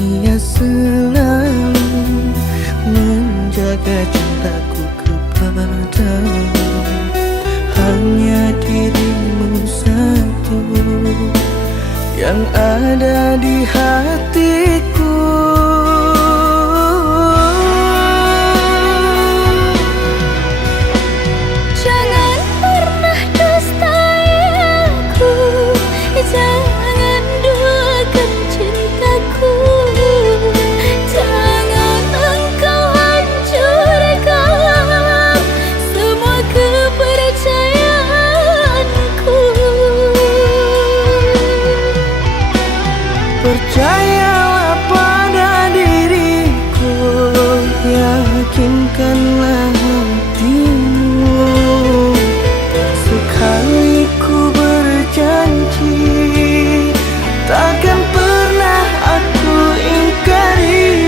setia selalu menjaga cintaku kepadamu. Hanya dirimu satu yang ada di hatiku. Jangan pernah dustai aku, jangan duakan cintaku. Jangan engkau hancurkan semua kepercayaanku. Percayalah pada diriku, yakinkanlah hatimu. Sekali ku berjanji, takkan pernah aku ingkari.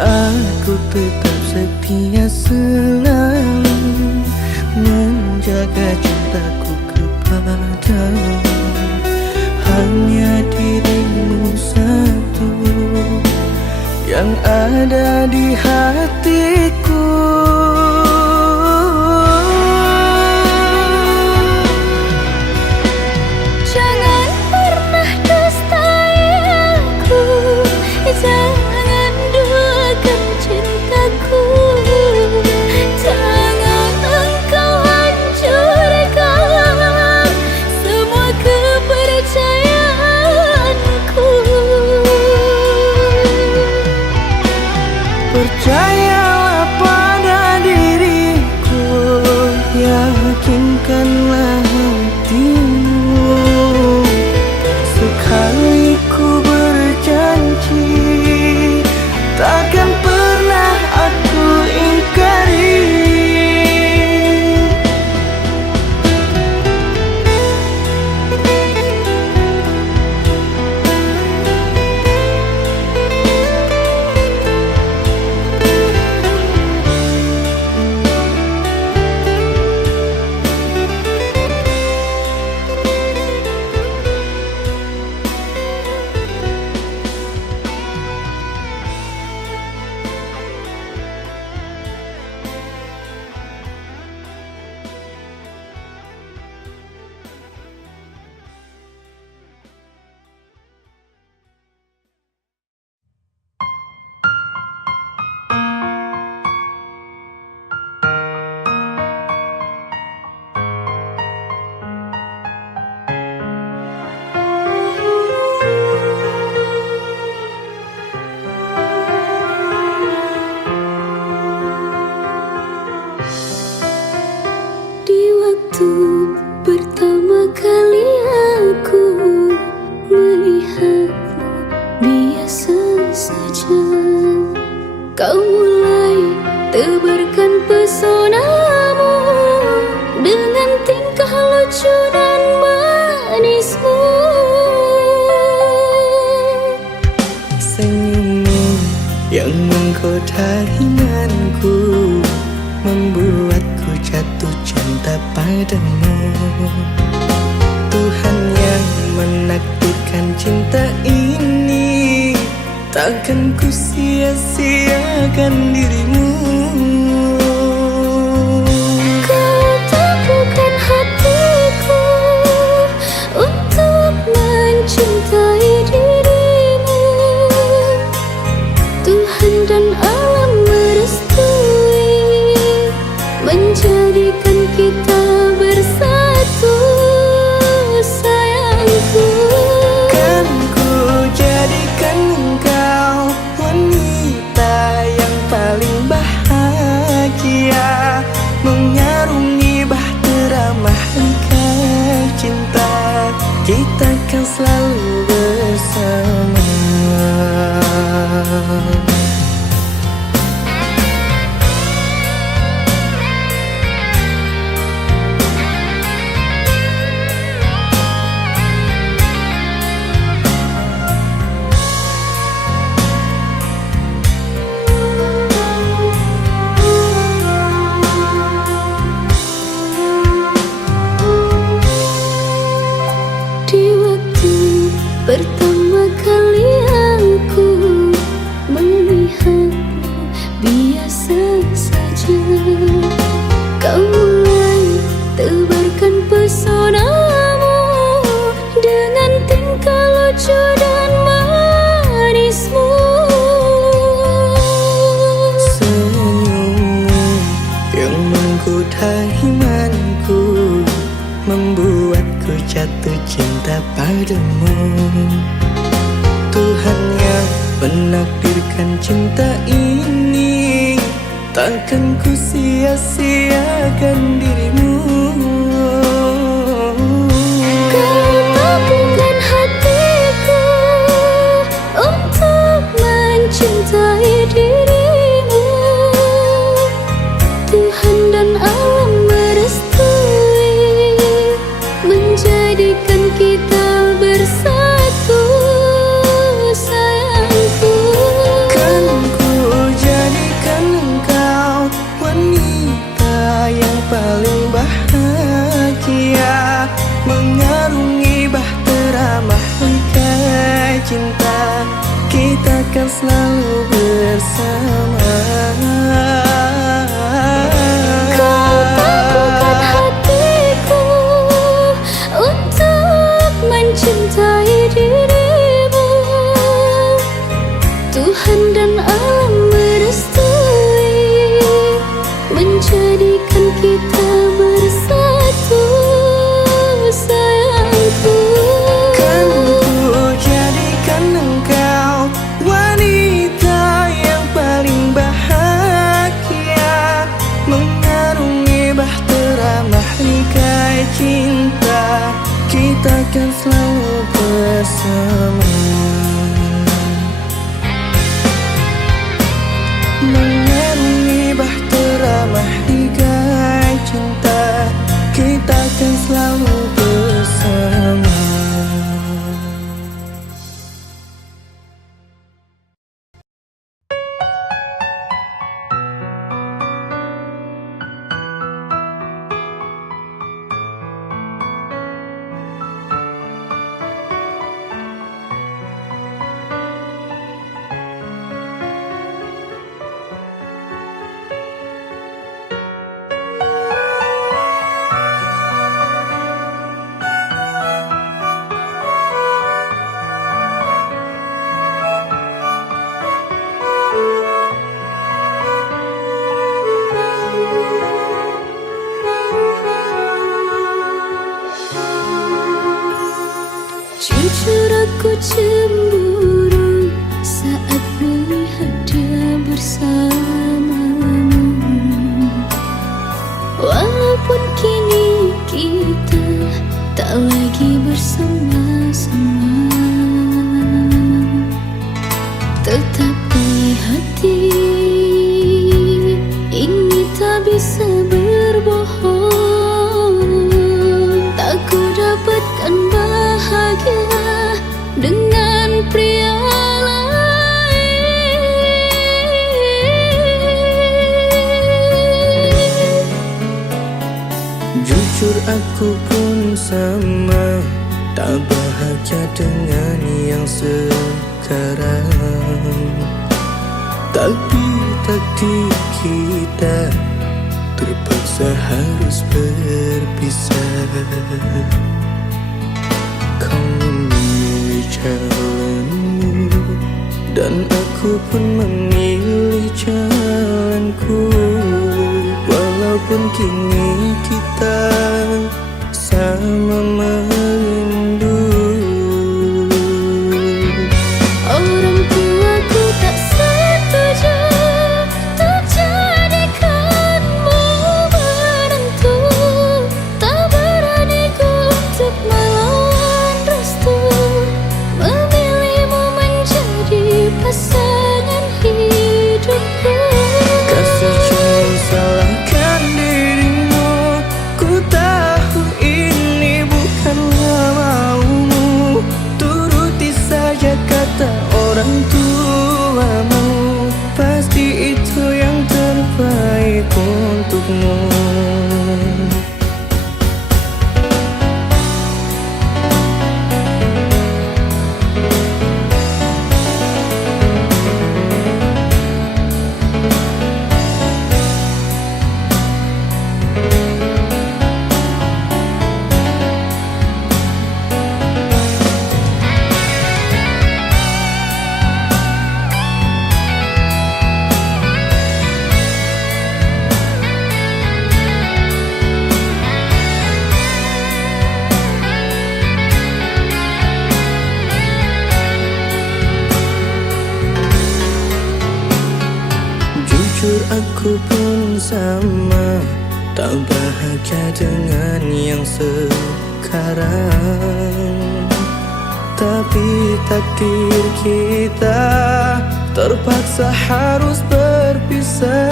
Aku tetap setia selalu menjaga cintaku kepadamu. Hanya dirimu satu yang ada di hatiku. Jangan pernah dustai aku, jangan duakan cintaku. Jangan engkau hancurkan semua kepercayaanku. Percayalah pada diriku, yakinkanlah hatimu. Sekali ku berjanji, takkan pernah aku ingkari. Pertama kali aku melihatmu biasa saja. Kau mulai tebarkan pesonamu dengan tingkah lucu dan manismu. Senyummu yang menggoda hinganku membuatku jatuh cinta padamu. Tuhan yang menakdirkan cinta ini, takkan ku sia-siakan dirimu. Kau tepukan hatiku untuk mencintai dirimu. Tuhan dan alam merestui menjadikan kita bersatu, sayangku. Kan ku jadikan engkau padamu. Tuhan yang menakdirkan cinta ini, takkan ku sia-siakan dirimu. Kau mampukan hatiku untuk mencintai dirimu. Tuhan dan alam merestui, menjadikan kita bersatu, sayangku. Kan ku jadikan engkau wanita yang paling bahagia, mengarungi bahtera mahligai cinta, kita kan selalu bersama. Kau mampukan hatiku untuk mencintai dirimu. Tuhan dan alam merestui, menjadikan kita bersatu, sayangku. Kan ku jadikan engkau wanita yang paling bahagia, mengarungi bahtera mahligai cinta, kita kan selalu bersama. Mengarungi bahtera mahligai cinta, kita kan selalu bersama. Jujur aku cemburu saat melihat dia bersamamu. Walaupun kini kita tak lagi bersama-sama, tetapi hati ini tak bisa berbohong. Tak ku dapatkan bahagia dengan pria lain. Jujur aku pun sama, tak bahagia dengan yang sekarang. Tapi takdir kita terpaksa harus berpisah. Kau memilih jalanmu dan aku pun memilih jalanku. Walaupun kini kita sama merindu. Orang tuaku tak setuju untuk jadikanmu menantu. Tak berani ku untuk melawan restu, memilihmu menjadi pasangan hidupku. Kasih jangan salahkan dirimu, ku tahu ini bukanlah Jujur aku pun sama, tak bahagia dengan yang sekarang. Tapi takdir kita terpaksa harus berpisah.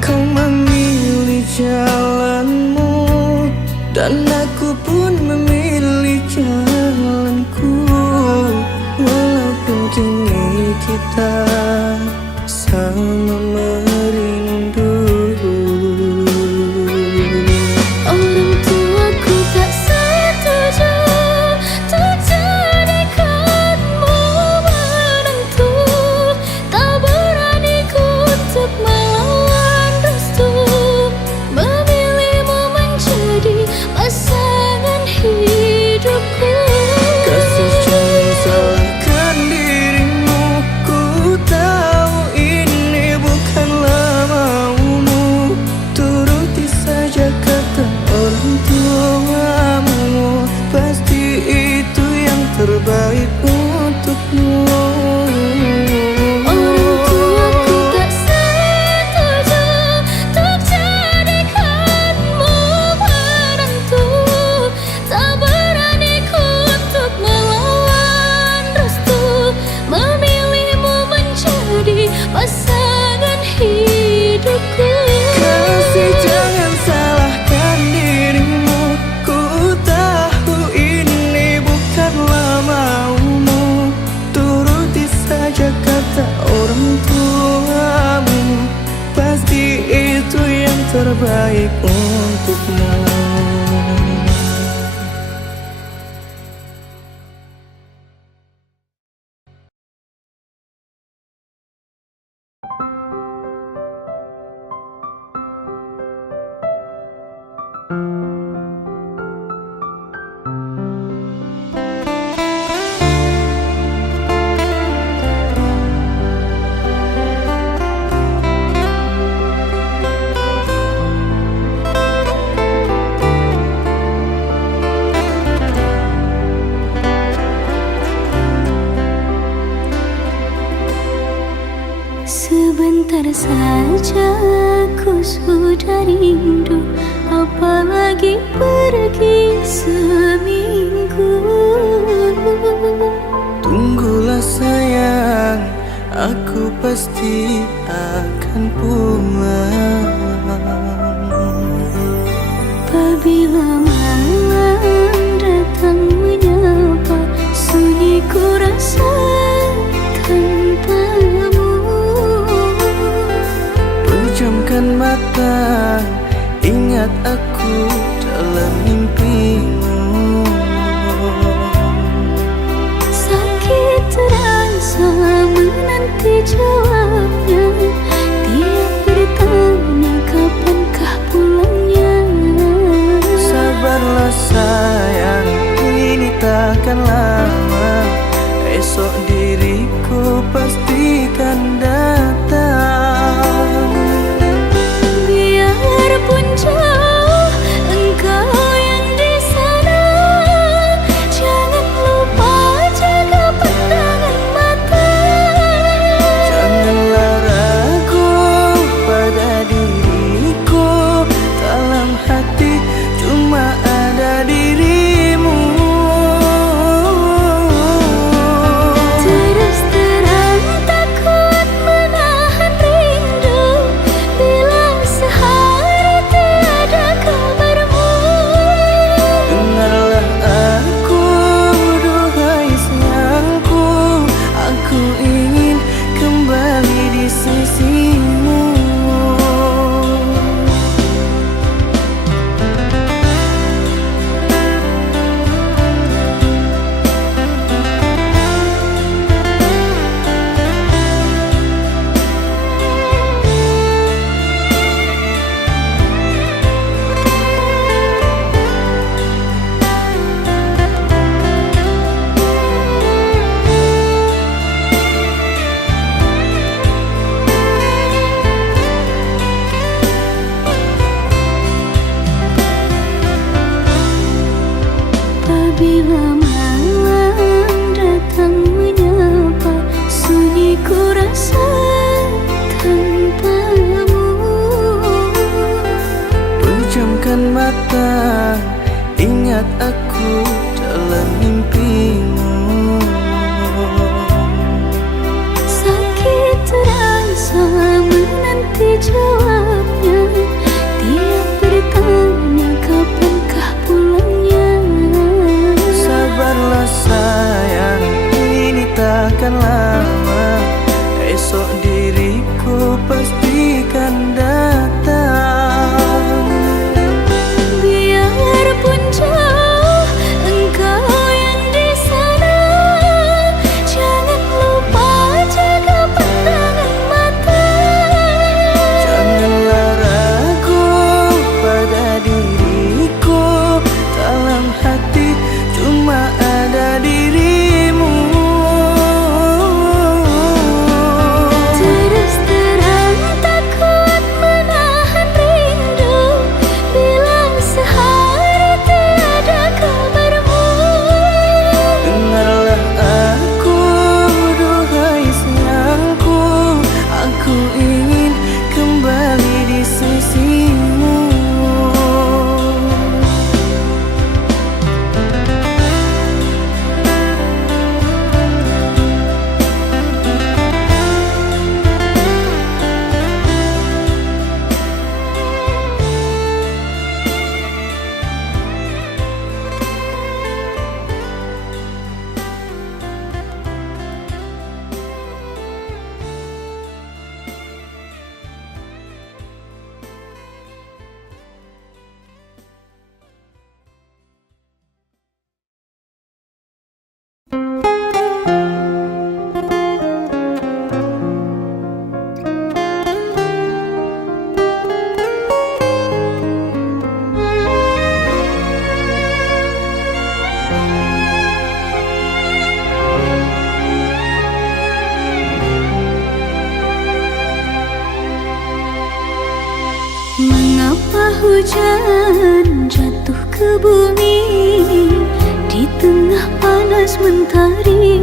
Kau memilih jalanmu dan aku pun memilih jalanku. Walaupun kini kita sama merindu. Orang tuaku tak setuju untuk jadikanmu menantu. Tak berani ku untuk melawan restu, memilihmu menjadi pasangan hidupku. Kasih jangan salahkan dirimu, ku tahu ini bukanlah maumu. Turuti saja kata orang tuamu, pasti itu yang terbaik untukmu. Orang tuaku tak setuju untuk jadikanmu menantu. Tak berani ku untuk melawan restu, memilihmu menjadi pasangan hidupku. Kasih jangan salahkan dirimu, ku tahu ini bukanlah maumu. Turuti saja kata orang tuamu, pasti itu yang terbaik untukmu. Sebentar saja ku sudah rindu, apalagi pergi seminggu. Tunggulah sayang, aku pasti akan pulang. Apabila malam datang menyapa, sunyi ku rasa tanpamu. Pejamkan mata, ingat aku dalam mimpimu. Sakit terasa menanti jawabnya, tiap bertanya kapankah pulangnya. Sabarlah sayang, ini takkan lama. Esok diriku pastikan datang. Biarpun jauh engkau yang di sana, jangan lupa jaga pandangan mata. Janganlah ragu pada diriku, dalam hati cuma ada dirimu. bisa menanti jawabnya. Tiap bertanya kapankah pulangnya. Sabarlah sayang, ini takkan lama. Esok diriku pastikan datang. Biarpun jauh engkau yang di sana, jangan lupa jaga pandangan mata. Janganlah ragu pada diriku, dalam hati cuma ada dirimu. Terus terang tak kuat menahan rindu, bila sehari tiada kabarmu. Dengarlah aku, duhai sayangku, aku ingin kembali di sisimu. Mengapa hujan jatuh ke bumi di tengah panas mentari?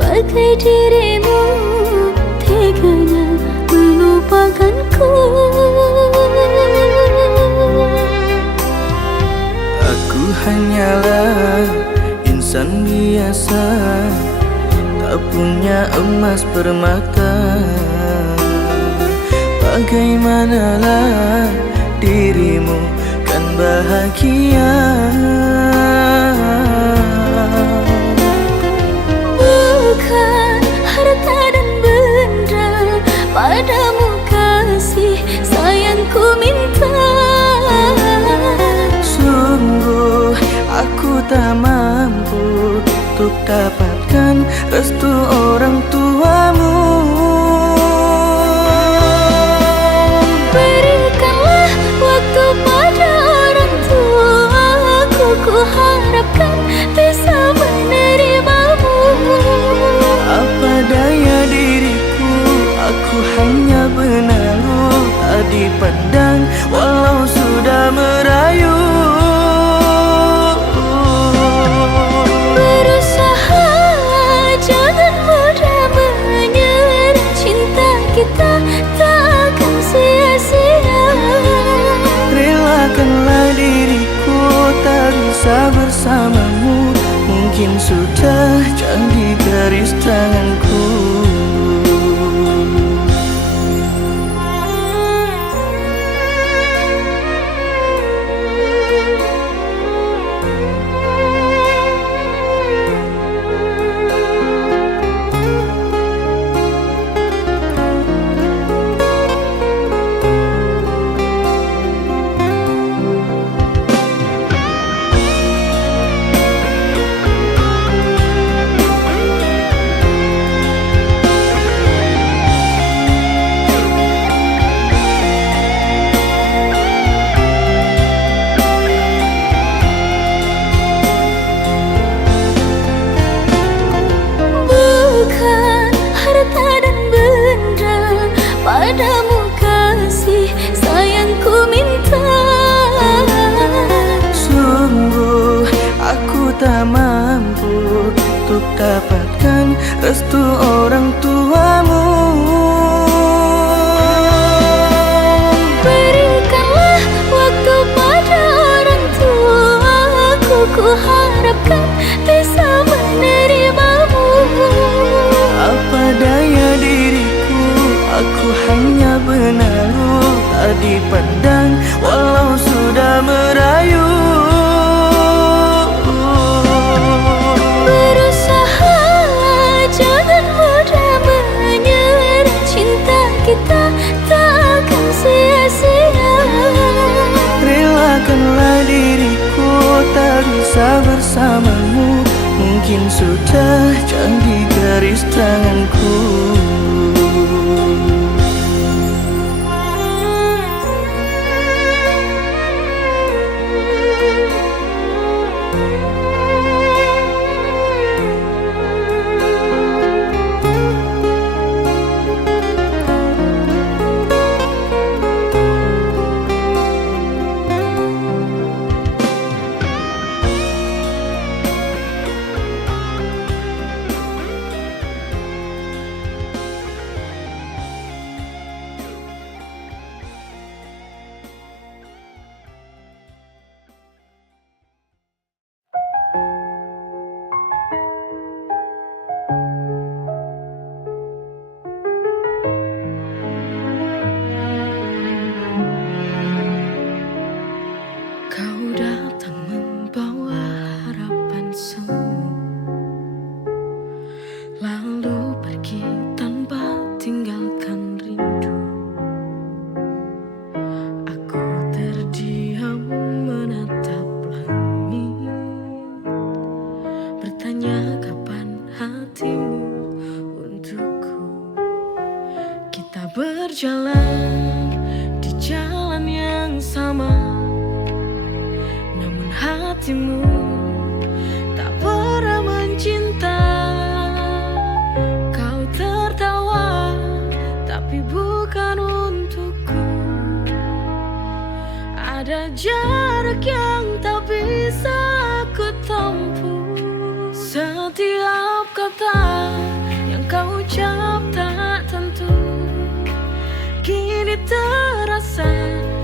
Bagai dirimu teganya melupakanku. Aku hanyalah insan biasa, tak punya emas permata. Bagaimanalah dirimu kan bahagia? Bukan harta dan benda, padamu kasih sayangku minta. Sungguh aku tak mampu untuk dapatkan restu orang tuamu. Berikanlah waktu pada orang tuaku, ku harapkan bisa menerimamu. Apa daya diriku, aku hanya benalu, tak dipandang walau sudah merayu. Berusaha jangan mudah menyerah, cinta kita tak akan sia-sia. Relakanlah diriku tak bisa bersamamu, mungkin sudah jadi garis tanganku. Bukan harta dan benda, padamu kasih sayangku minta. Sungguh aku tak mampu untuk dapatkan restu orang tuamu. Berikanlah waktu pada orang tuaku, ku harapkan bisa menerimamu. Apa daya diri mungkin sudah jadi garis tanganku. Berjalan di jalan yang sama, namun hatimu tak pernah mencinta. Kau tertawa, tapi bukan untukku. Ada jarak yang tak bisa aku tempuh. Setiap kata yang kau ucap tak tentu, kini terasa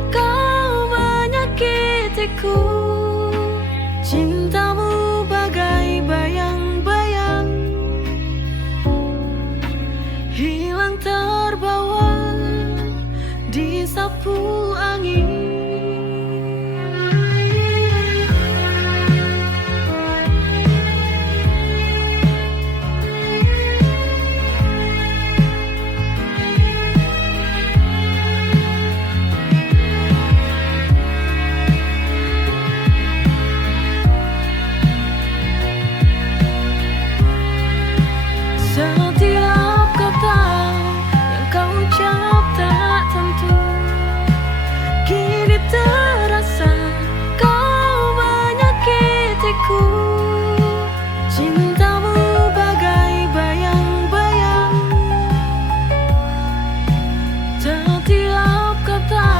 kau menyakitiku. Cintamu bagai bayang-bayang, hilang terbawa disapu angin. Setiap kata yang kau ucap tak tentu, kini terasa kau menyakitiku. Cintamu bagai bayang-bayang, setiap kata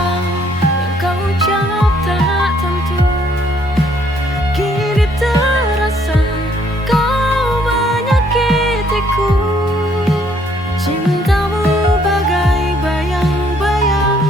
yang kau ucap tak tentu, kini terasa kau menyakitiku. Cintamu bagai bayang-bayang.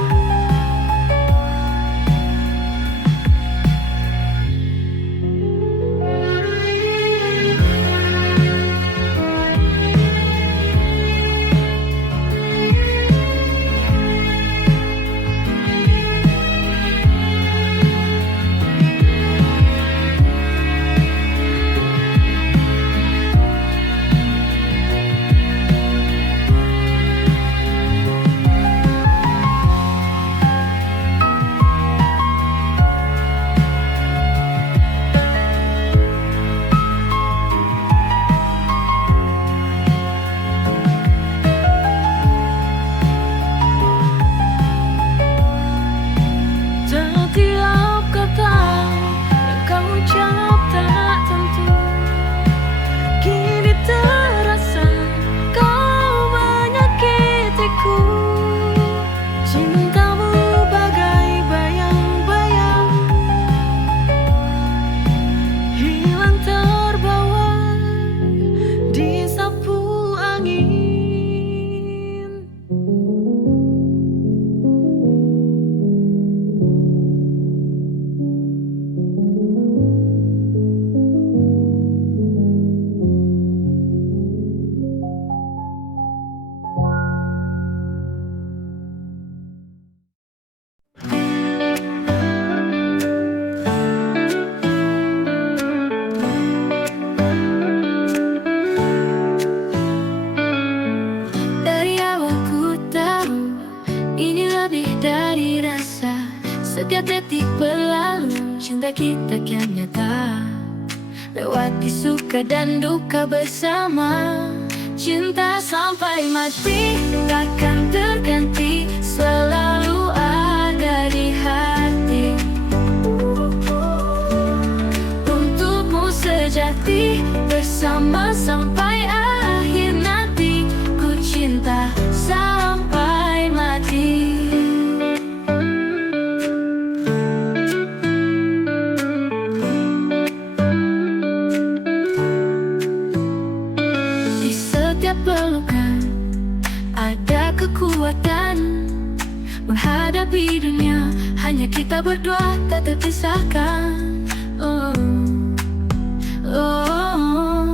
Setiap kata yang kau ucap tak tentu, kini terasa kau menyakitiku. Cintamu bagai bayang-bayang, hilang terbawa disapu angin. Dari awal ku tahu ini lebih dari rasa. Setiap detik berlalu, cinta kita kian nyata. lewati suka dan duka bersama. Cinta sampai mati takkan terganti, selalu ada di hati. Untukmu sejati, bersama sampai akhir nanti. Ku cinta sampai mati. Di setiap pelukan ada kekuatan, menghadapi dunia hanya kita berdua tak terpisahkan. Oh, oh,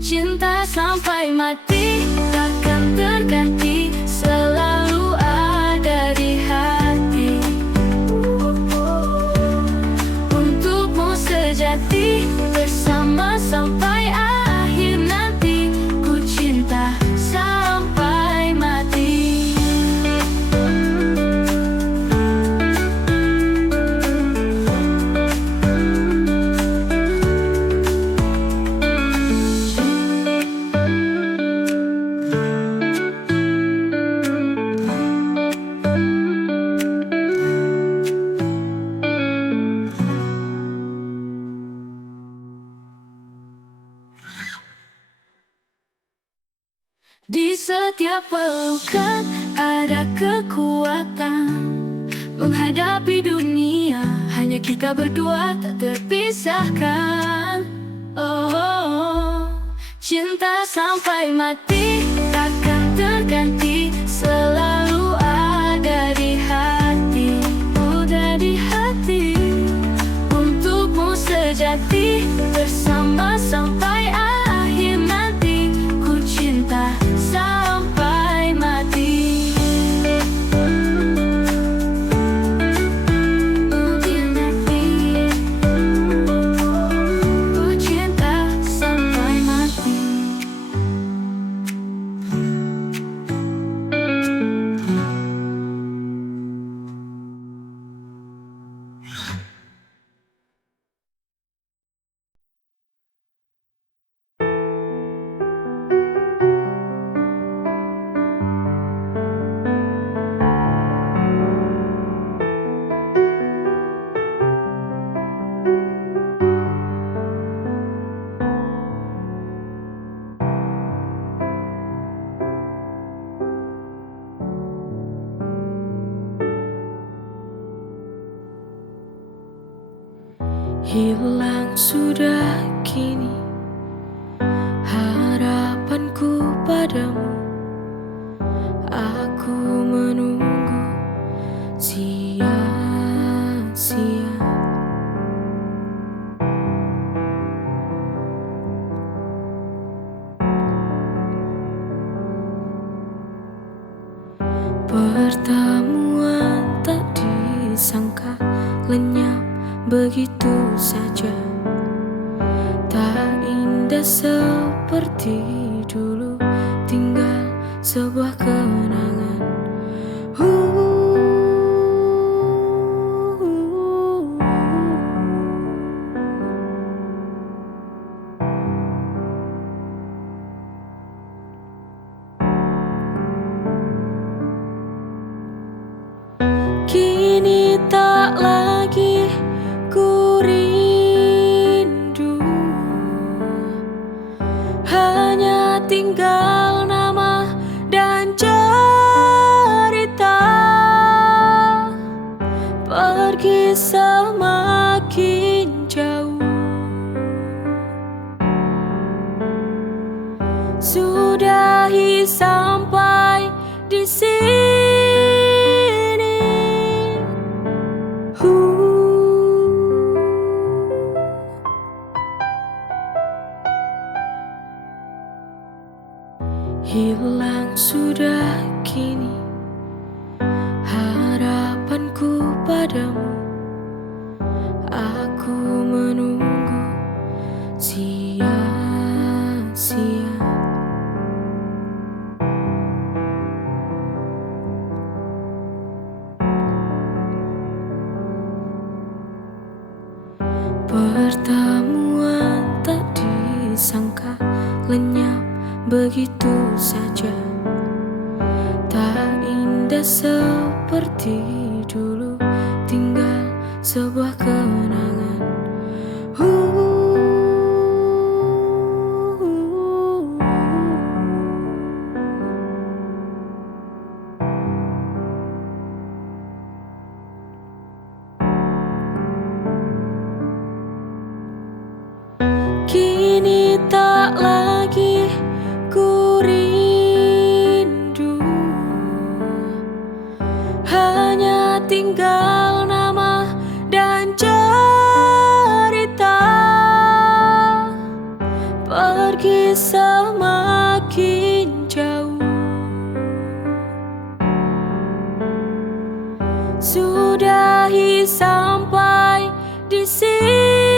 cinta sampai mati takkan terganti, selalu ada di hati. Untukmu sejati, bersama sampai akhir nanti. Ku cinta sampai mati. Di setiap pelukan ada kekuatan, menghadapi dunia hanya kita berdua tak terpisahkan. Oh, cinta sampai mati takkan terganti, selalu ada di hati. Udah di hati. Untukmu sejati, bersama sampai akhir nanti. Ku cinta sampai mati. Udah nanti. Ku cinta sampai mati. Hilang sudah kini harapanku padamu. Aku menunggu sia-sia. Pertemuan tak disangka lenyap begitu saja, tak indah seperti dulu, tinggal sebuah kenangan. Kini tak lagi ku rindu, hanya tinggal nama dan cerita. Pergi semakin jauh, sudahi sampai di sini. Hilang sudah kini harapanku padamu. Aku menunggu sia-sia. Pertemuan tak begitu saja, tak indah seperti dulu, tinggal sebuah kenangan. Kini tak lagi ku rindu, hanya tinggal nama dan cerita. Pergi semakin jauh, sudahi sampai di sini.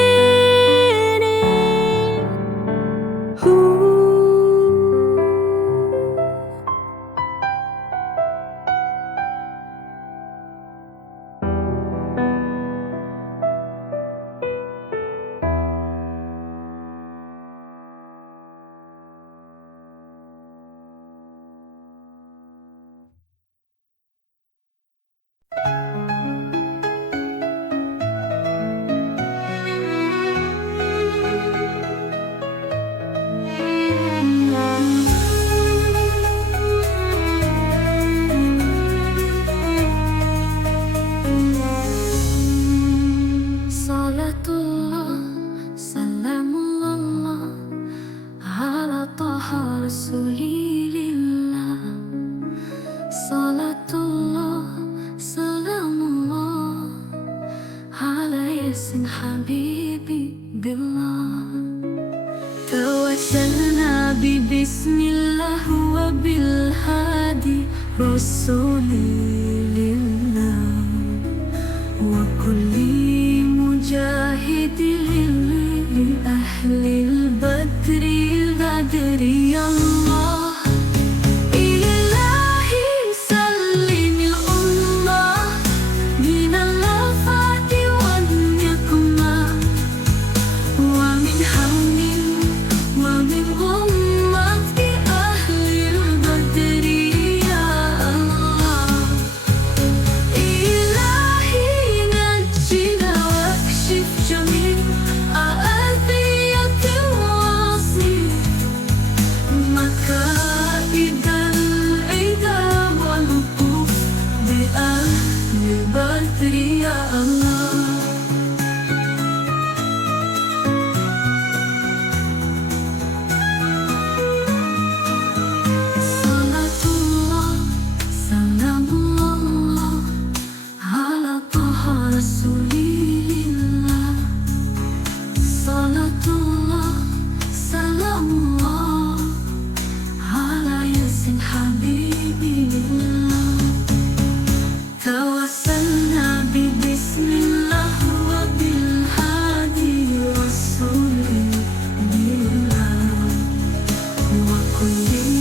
Salatullah, salamullah ala taha rasulillah. Salatullah, salamullah ala yasin habibi billah. Tawassalna bi bismillah wa bil hadi rasulillah wa kulli mujahidin li ahlil badri badri. Allah ilahi sallimil ummah minal afati wan yakma wa min hammin wa min ummati ahlil badri. Ya Allah ilahi najjina wakshif jamil a'adiyati wasif makaidal idam wal wukuf bi ahli badri. Ya Allah salatullah, salamullah ala taha rasulillah. Salatullah, salamullah ala yasin habibillah. Tawassalna bi bismillah wa bil hadi rasulillah wa kulli